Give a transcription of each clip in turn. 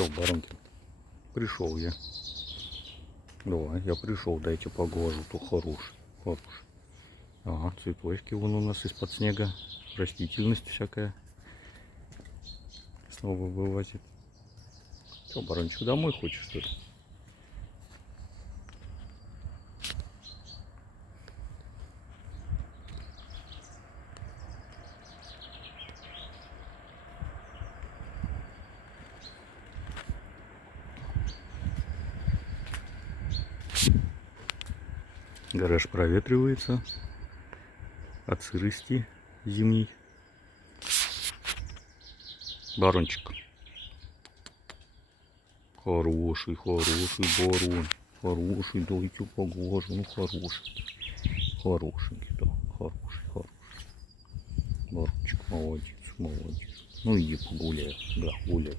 Че, Баранкин? Пришел я. Давай, я пришел, дайте поглажу, то хороший, хороший. Ага, цветочки вон у нас из-под снега, растительность всякая снова вылазит. Че, Баранчик, домой хочешь, что ли? Гараж проветривается от сырости зимней. Барончик. Хороший, хороший барон. Хороший, дайте поглажу. Ну, хороший. Хорошенький, да. Хороший, хороший. Барончик, молодец, молодец. Ну, иди погуляй. Да, гуляй.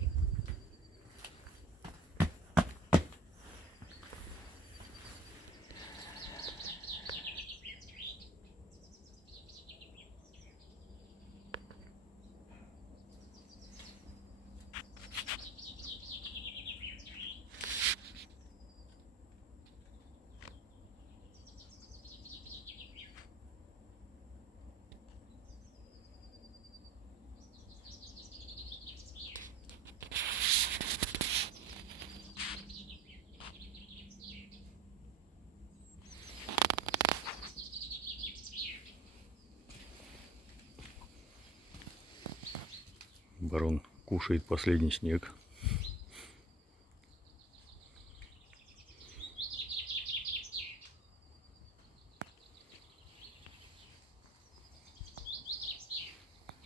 Барон кушает последний снег.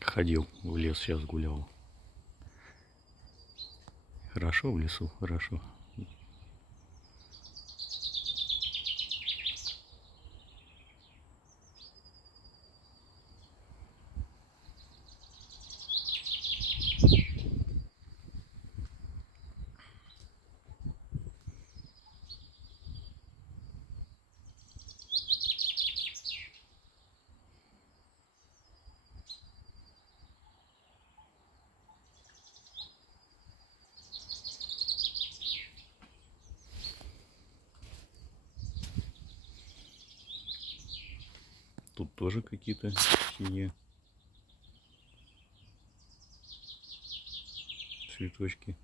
Ходил в лес, сейчас гулял. Хорошо в лесу, хорошо. Тут тоже какие-то синие цветочки.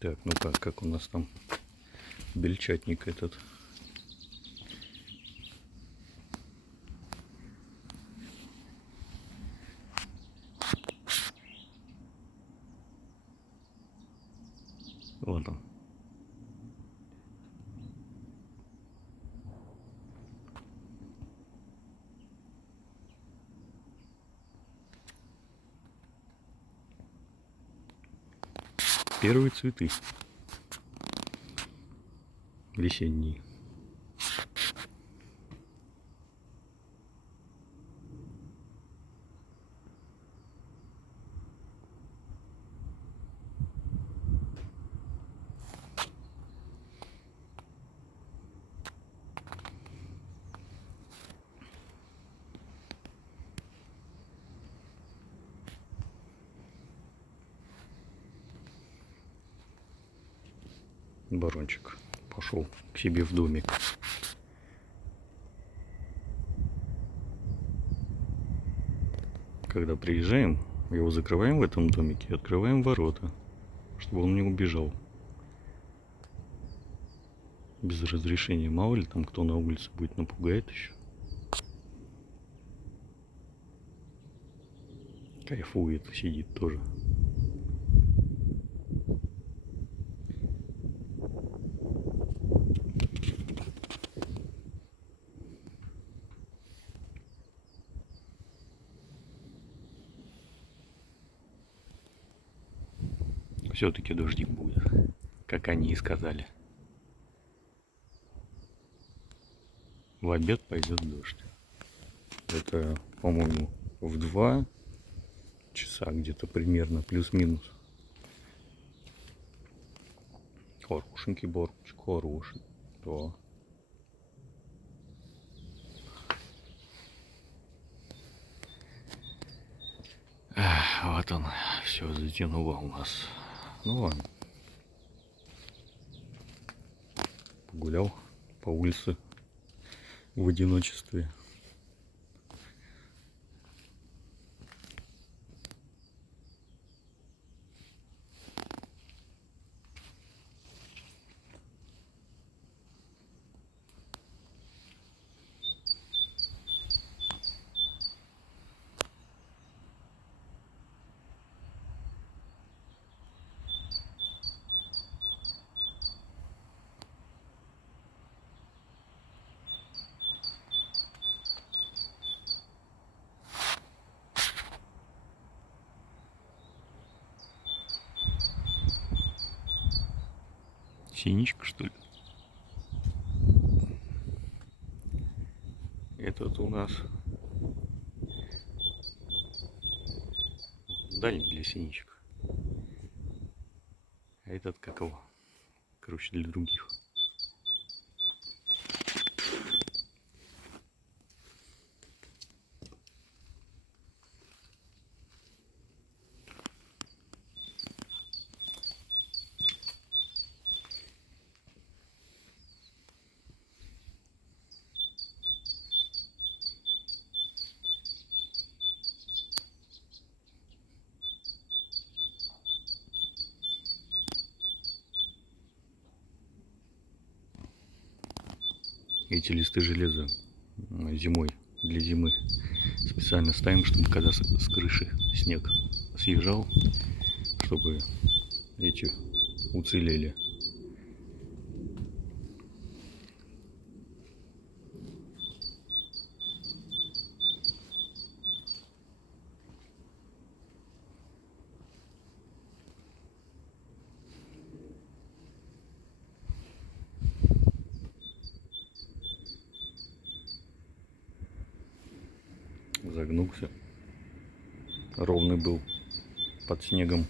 Так, ну как у нас там бельчатник этот? Вот он. Первые цветы весенние. Барончик пошел к себе в домик. Когда приезжаем, его закрываем в этом домике, открываем ворота, чтобы он не убежал. Без разрешения, мало ли там кто на улице будет, напугает еще. Кайфует, сидит тоже. Все-таки дождик будет, как они и сказали. В обед пойдет дождь. Это, по-моему, в 2 часа где-то примерно, плюс-минус. Хорошенький борчик, хороший. Да. Вот он, все затянуло у нас. Ну ладно. Погулял по улице в одиночестве. Синичка, что ли? Этот у нас дальний для синичек. А этот как его? Короче, для других. Эти листы железа зимой, для зимы специально ставим, чтобы когда с крыши снег съезжал, чтобы эти уцелели. Загнулся. Ровный был под снегом.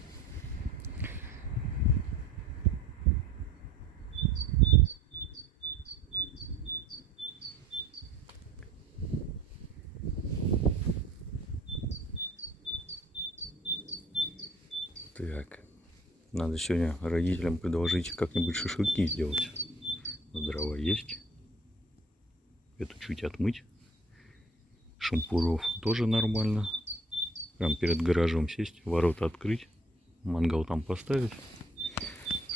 Так, надо сегодня родителям предложить как-нибудь шашлыки сделать. Дрова есть. Это чуть отмыть. Шампуров тоже нормально. Прям перед гаражом сесть, ворота открыть, мангал там поставить,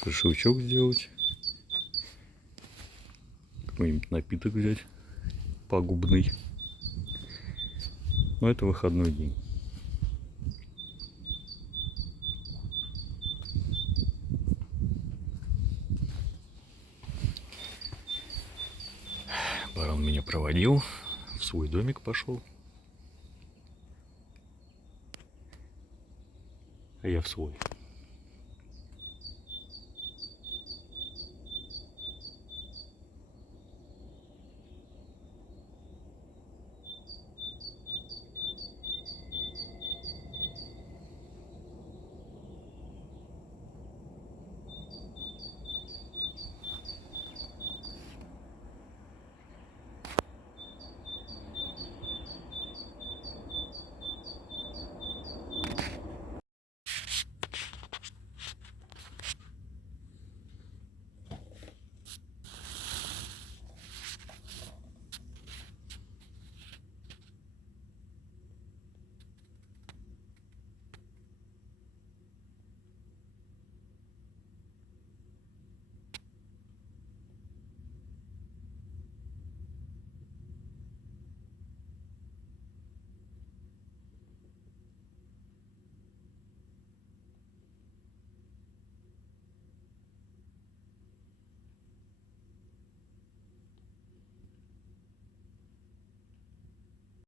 шашлычок сделать, какой-нибудь напиток взять пагубный. Но это выходной день. Барон меня проводил, в свой домик пошел. А я в свой.